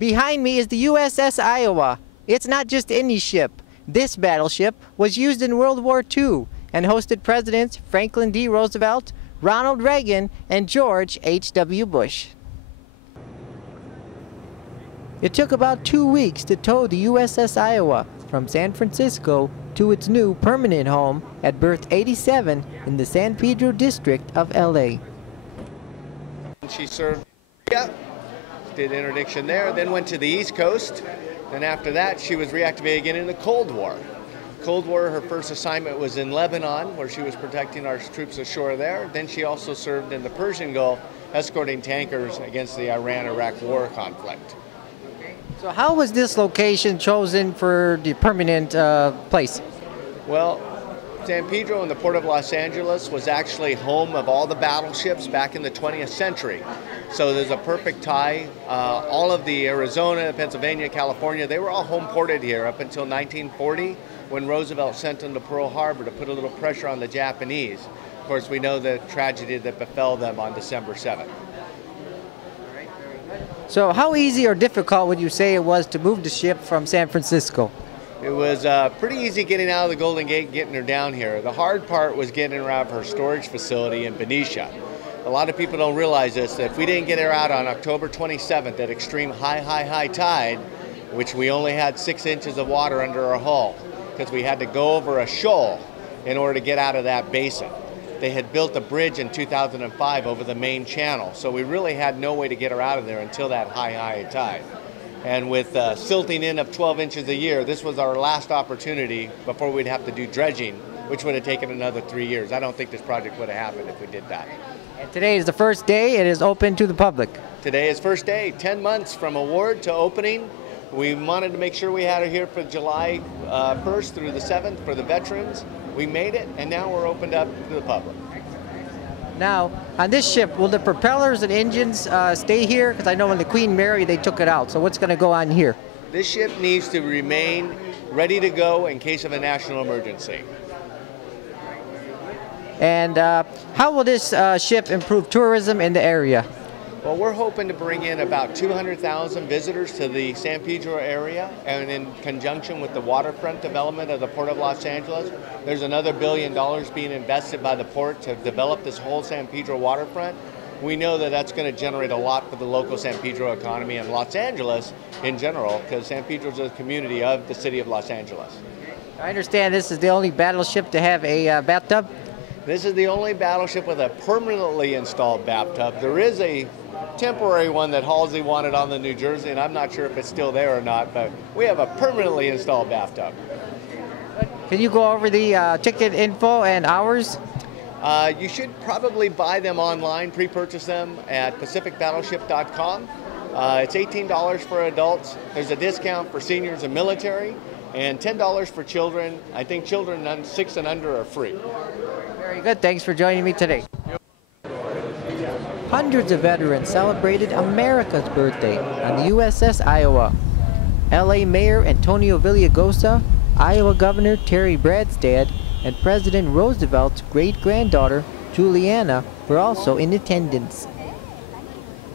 Behind me is the USS Iowa. It's not just any ship. This battleship was used in World War II and hosted Presidents Franklin D. Roosevelt, Ronald Reagan, and George H.W. Bush. It took about 2 weeks to tow the USS Iowa from San Francisco to its new permanent home at Berth 87 in the San Pedro district of LA. She served, did interdiction there, then went to the East Coast. Then after that, she was reactivated again in the Cold War. Cold War, her first assignment was in Lebanon, where she was protecting our troops ashore there. Then she also served in the Persian Gulf, escorting tankers against the Iran-Iraq war conflict. So how was this location chosen for the permanent place? Well, San Pedro and the Port of Los Angeles was actually home of all the battleships back in the 20th century. So there's a perfect tie. All of the Arizona, Pennsylvania, California, they were all home ported here up until 1940 when Roosevelt sent them to Pearl Harbor to put a little pressure on the Japanese. Of course, we know the tragedy that befell them on December 7th. So how easy or difficult would you say it was to move the ship from San Francisco? It was pretty easy getting out of the Golden Gate and getting her down here. The hard part was getting her out of her storage facility in Benicia. A lot of people don't realize this, that if we didn't get her out on October 27th at extreme high tide, which we only had 6 inches of water under our hull, because we had to go over a shoal in order to get out of that basin. They had built a bridge in 2005 over the main channel, so we really had no way to get her out of there until that high tide. And with silting in of 12 inches a year, this was our last opportunity before we'd have to do dredging, which would have taken another 3 years. I don't think this project would have happened if we did that. And today is the first day. It is open to the public. Today is first day, 10 months from award to opening. We wanted to make sure we had her here for July 1st through the 7th for the veterans. We made it, and now we're opened up to the public. Now, on this ship, will the propellers and engines stay here? Because I know when the Queen Mary, they took it out. So what's going to go on here? This ship needs to remain ready to go in case of a national emergency. And how will this ship improve tourism in the area? Well, we're hoping to bring in about 200,000 visitors to the San Pedro area, and in conjunction with the waterfront development of the Port of Los Angeles, there's another $1 billion being invested by the port to develop this whole San Pedro waterfront. We know that that's going to generate a lot for the local San Pedro economy and Los Angeles in general, because San Pedro is a community of the city of Los Angeles. I understand this is the only battleship to have a bathtub? This is the only battleship with a permanently installed bathtub. There is a temporary one that Halsey wanted on the New Jersey, and I'm not sure if it's still there or not, but we have a permanently installed bathtub. Can you go over the ticket info and hours? You should probably buy them online, pre-purchase them at pacificbattleship.com. It's $18 for adults. There's a discount for seniors and military, and $10 for children. I think children 6 and under are free. Very good. Thanks for joining me today. Hundreds of veterans celebrated America's birthday on the USS Iowa. LA Mayor Antonio Villaraigosa, Iowa Governor Terry Bradstad, and President Roosevelt's great-granddaughter Juliana were also in attendance.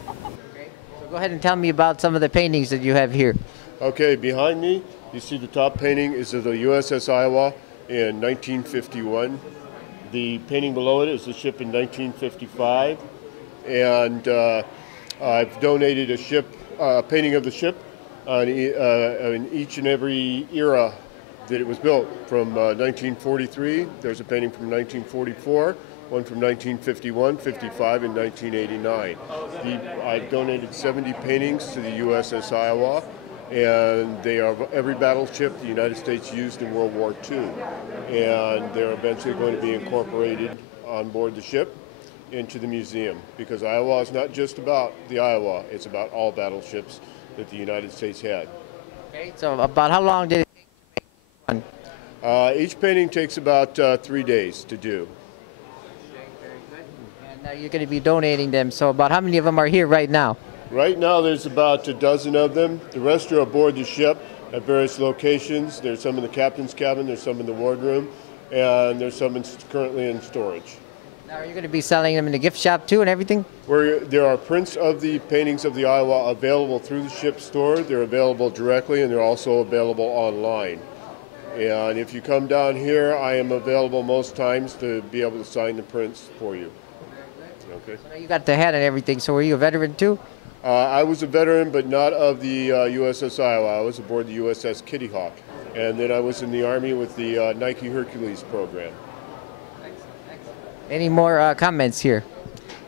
So go ahead and tell me about some of the paintings that you have here. Okay, behind me, you see the top painting is of the USS Iowa in 1951. The painting below it is the ship in 1955. And I've donated a ship, painting of the ship in each and every era that it was built. From 1943, there's a painting from 1944, one from 1951, 55, and 1989. I've donated 70 paintings to the USS Iowa, and they are every battleship the United States used in World War II. And they're eventually going to be incorporated on board the ship into the museum, because Iowa is not just about the Iowa, it's about all battleships that the United States had. Okay, so about how long did it take to make one? Each painting takes about 3 days to do. Okay, very good. And you're going to be donating them, so about how many of them are here right now? Right now there's about a dozen of them. The rest are aboard the ship at various locations. There's some in the captain's cabin, there's some in the wardroom, and there's some currently in storage. Now, are you going to be selling them in the gift shop too and everything? There are prints of the paintings of the Iowa available through the ship store. They're available directly, and they're also available online. And if you come down here, I am available most times to be able to sign the prints for you. Okay. So now you got the hat and everything, so were you a veteran too? I was a veteran, but not of the USS Iowa. I was aboard the USS Kitty Hawk. And then I was in the Army with the Nike Hercules program. Any more comments here?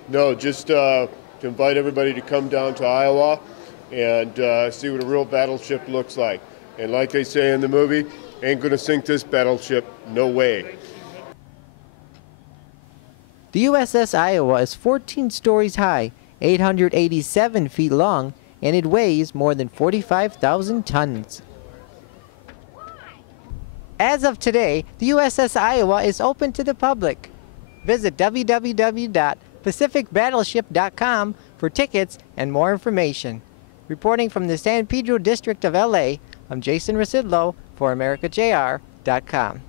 No, just to invite everybody to come down to Iowa and see what a real battleship looks like. And like they say in the movie, ain't gonna sink this battleship, no way. The USS Iowa is 14 stories high, 887 feet long, and it weighs more than 45,000 tons. As of today, the USS Iowa is open to the public. Visit www.pacificbattleship.com for tickets and more information. Reporting from the San Pedro district of LA, I'm Jason Rzucidlo for AmericaJR.com.